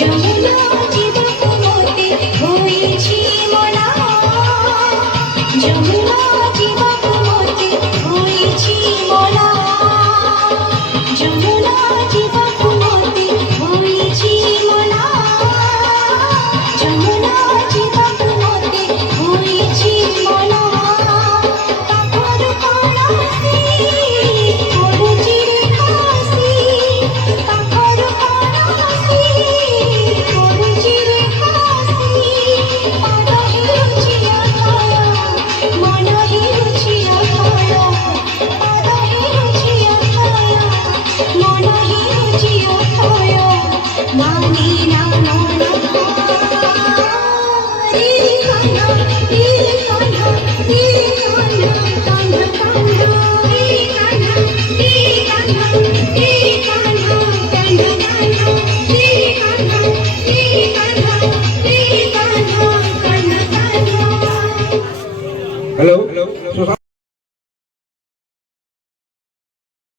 Jamuna Jibaku Mote hoichi mona Jamuna Jibaku Mote hoichi mona Jamuna Jibaku Mote hoichi mona Jamuna Jibaku Mote hoichi mona Jamuna Jibaku Mote hoichi mona Pakor panasi horuchi re khasi Pakor panasi horuchi re khasi Pada hi ruchiya khaya mana hi ruchiya khaya Pada hi ruchiya khaya mana hi ruchiya khaya Mani na mona re kana re kana re kana kana kana re kana re kana re kana kana kana re kana re kana re kana kana kana Hello.